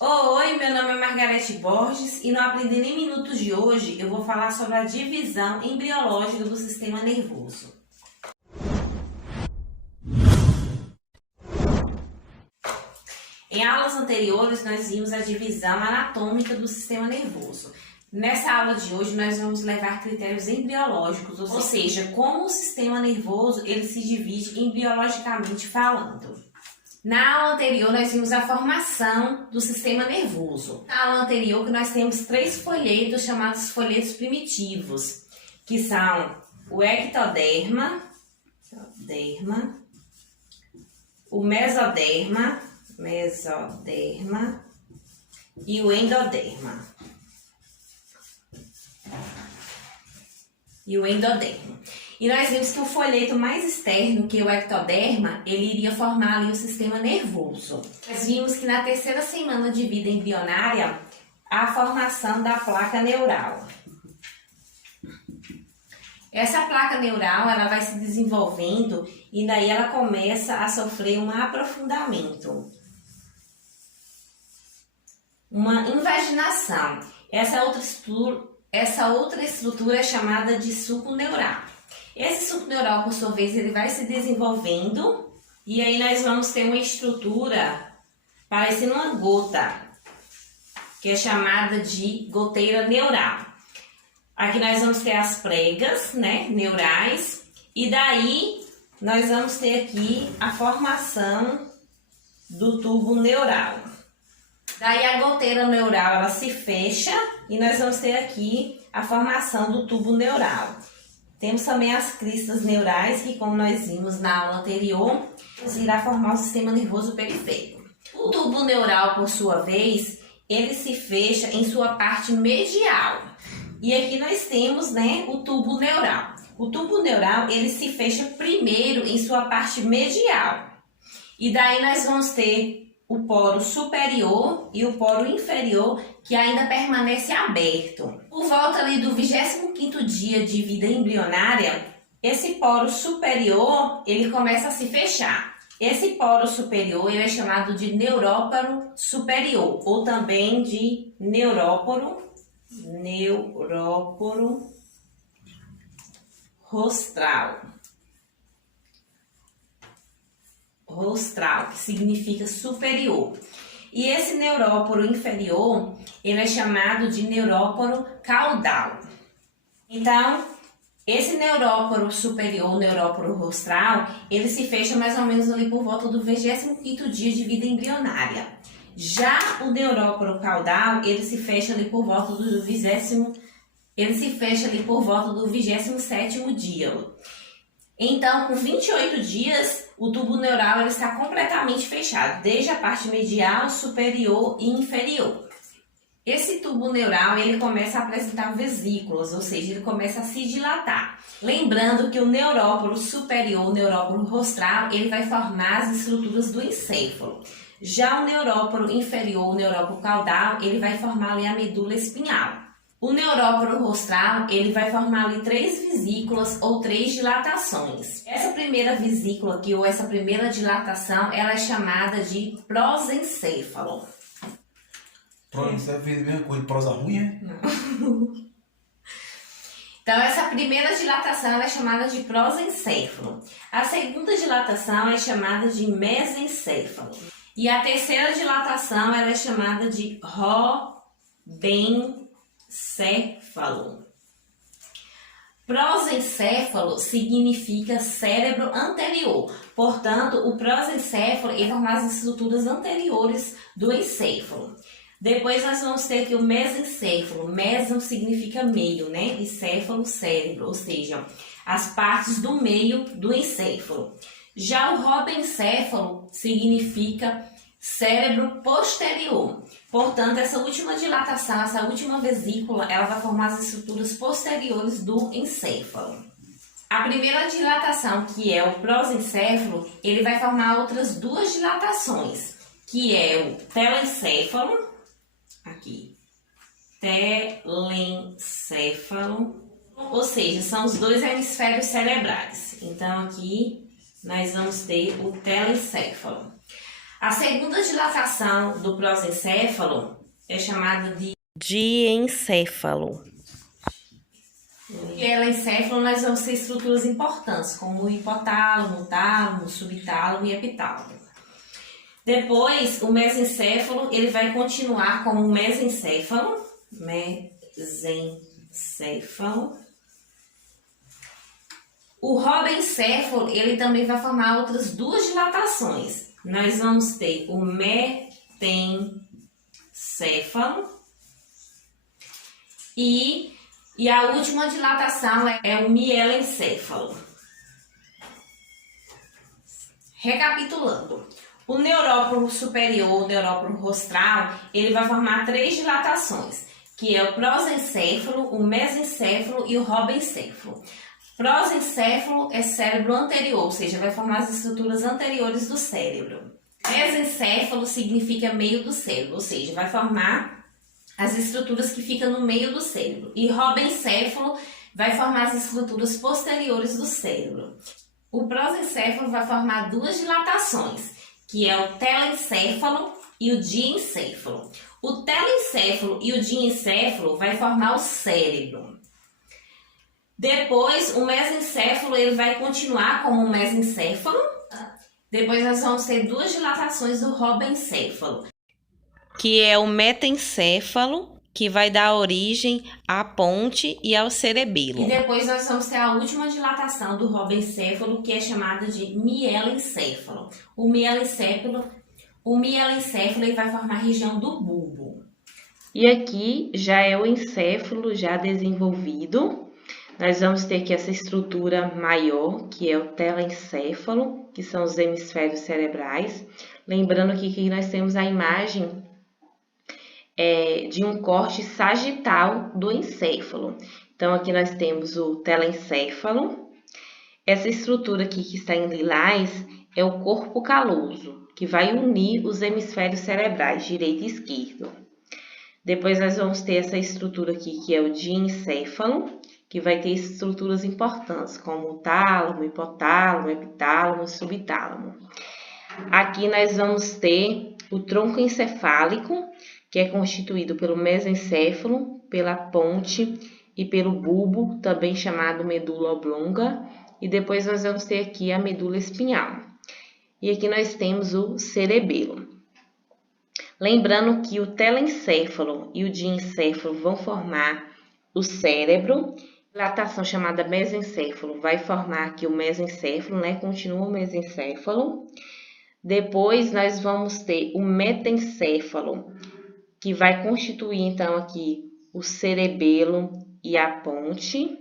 Oi, meu nome é Margarete Borges e no Aprendi em Minutos de hoje eu vou falar sobre a divisão embriológica do sistema nervoso. Em aulas anteriores nós vimos a divisão anatômica do sistema nervoso. Nessa aula de hoje nós vamos levar critérios embriológicos, ou seja, como o sistema nervoso ele se divide embriologicamente falando. Na aula anterior, nós vimos a formação do sistema nervoso. Na aula anterior, nós temos 3 folhetos chamados folhetos primitivos, que são o ectoderma, o mesoderma e o endoderma. E nós vimos que o folheto mais externo, que é o ectoderma, ele iria formar ali o sistema nervoso. Nós vimos que na 3ª semana de vida embrionária, há a formação da placa neural. Essa placa neural, ela vai se desenvolvendo e daí ela começa a sofrer um aprofundamento, uma invaginação. Essa outra estrutura é chamada de suco neural. Esse suco neural, por sua vez, ele vai se desenvolvendo e aí nós vamos ter uma estrutura parecendo uma gota, que é chamada de goteira neural. Aqui nós vamos ter as pregas, neurais, e daí nós vamos ter aqui a formação do tubo neural. Daí a goteira neural, ela se fecha e nós vamos ter aqui a formação do tubo neural. Temos também as cristas neurais, que como nós vimos na aula anterior, irá formar o sistema nervoso periférico. O tubo neural, por sua vez, ele se fecha em sua parte medial. E aqui nós temos, o tubo neural. O tubo neural, ele se fecha primeiro em sua parte medial. E daí nós vamos ter o poro superior e o poro inferior, que ainda permanece aberto. Por volta ali do 25º dia de vida embrionária, esse poro superior, ele começa a se fechar. Esse poro superior, ele é chamado de neuróporo superior, ou também de neuróporo rostral, que significa superior. E esse neuróporo inferior, ele é chamado de neuróporo caudal. Então, esse neuróporo superior, neuróporo rostral, ele se fecha mais ou menos ali por volta do 25º dia de vida embrionária. Já o neuróporo caudal, ele se fecha ali por volta do 27º dia. Então, com 28 dias, o tubo neural ele está completamente fechado, desde a parte medial, superior e inferior. Esse tubo neural ele começa a apresentar vesículas, ou seja, ele começa a se dilatar. Lembrando que o neuróporo superior, o neuróporo rostral, ele vai formar as estruturas do encéfalo. Já o neuróporo inferior, o neuróporo caudal, ele vai formar ali a medula espinhal. O neuróporo rostral, ele vai formar ali 3 vesículas ou 3 dilatações. Essa primeira vesícula aqui, ou essa primeira dilatação, ela é chamada de prosencéfalo. Prosencéfalo é a mesma coisa, prosa ruim, é? Não. Então, essa primeira dilatação ela é chamada de prosencéfalo. A segunda dilatação é chamada de mesencéfalo. E a terceira dilatação ela é chamada de rodencéfalo. Prosencéfalo significa cérebro anterior. Portanto, o prosencéfalo ele forma as estruturas anteriores do encéfalo. Depois nós vamos ter aqui o mesencéfalo. Meso significa meio, e céfalo, cérebro, ou seja, as partes do meio do encéfalo. Já o rodencéfalo significa cérebro posterior. Portanto, essa última dilatação, essa última vesícula, ela vai formar as estruturas posteriores do encéfalo. A primeira dilatação, que é o prosencéfalo, ele vai formar outras 2 dilatações, que é o telencéfalo, ou seja, são os 2 hemisférios cerebrais. Então, aqui nós vamos ter o telencéfalo. A segunda dilatação do prosencéfalo é chamada de diencéfalo. E elencéfalo nós vamos ter estruturas importantes, como o hipotálamo, tálamo, subtálamo e epitálamo. Depois, o mesencéfalo, ele vai continuar como o mesencéfalo. O robencéfalo, ele também vai formar outras duas dilatações. Nós vamos ter o metencéfalo e a última dilatação é o mielencéfalo. Recapitulando, o neurópolo superior, o neurópolo rostral, ele vai formar 3 dilatações, que é o prosencéfalo, o mesencéfalo e o robencéfalo. Prosencéfalo é cérebro anterior, ou seja, vai formar as estruturas anteriores do cérebro. Mesencéfalo significa meio do cérebro, ou seja, vai formar as estruturas que ficam no meio do cérebro. E robencéfalo vai formar as estruturas posteriores do cérebro. O prosencéfalo vai formar 2 dilatações, que é o telencéfalo e o diencéfalo. O telencéfalo e o diencéfalo vai formar o cérebro. Depois, o mesencéfalo ele vai continuar como um mesencéfalo. Depois, nós vamos ter 2 dilatações do robencéfalo, que é o metencéfalo, que vai dar origem à ponte e ao cerebelo. E depois, nós vamos ter a última dilatação do robencéfalo, que é chamada de mielencéfalo. O mielencéfalo ele vai formar a região do bulbo. E aqui já é o encéfalo já desenvolvido. Nós vamos ter aqui essa estrutura maior, que é o telencéfalo, que são os hemisférios cerebrais. Lembrando aqui que nós temos a imagem de um corte sagital do encéfalo. Então, aqui nós temos o telencéfalo. Essa estrutura aqui que está em lilás é o corpo caloso, que vai unir os hemisférios cerebrais, direito e esquerdo. Depois, nós vamos ter essa estrutura aqui, que é o diencéfalo, que vai ter estruturas importantes, como o tálamo, hipotálamo, epitálamo, subtálamo. Aqui nós vamos ter o tronco encefálico, que é constituído pelo mesencéfalo, pela ponte e pelo bulbo, também chamado medula oblonga. E depois nós vamos ter aqui a medula espinhal. E aqui nós temos o cerebelo. Lembrando que o telencéfalo e o diencéfalo vão formar o cérebro. A dilatação chamada mesencéfalo vai formar aqui o mesencéfalo, né? Continua o mesencéfalo. Depois, nós vamos ter o metencéfalo, que vai constituir, então, aqui o cerebelo e a ponte.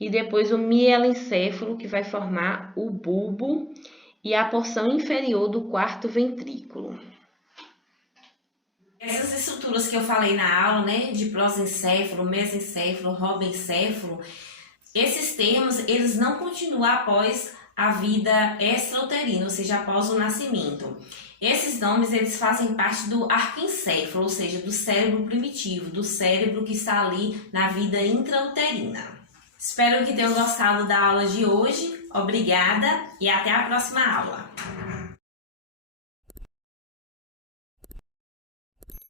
E depois o mielencéfalo, que vai formar o bulbo e a porção inferior do quarto ventrículo. Essas estruturas que eu falei na aula, né, de prosencéfalo, mesencéfalo, robencéfalo, esses termos, eles não continuam após a vida extrauterina, ou seja, após o nascimento. Esses nomes, eles fazem parte do arquencéfalo, ou seja, do cérebro primitivo, do cérebro que está ali na vida intrauterina. Espero que tenham gostado da aula de hoje. Obrigada e até a próxima aula.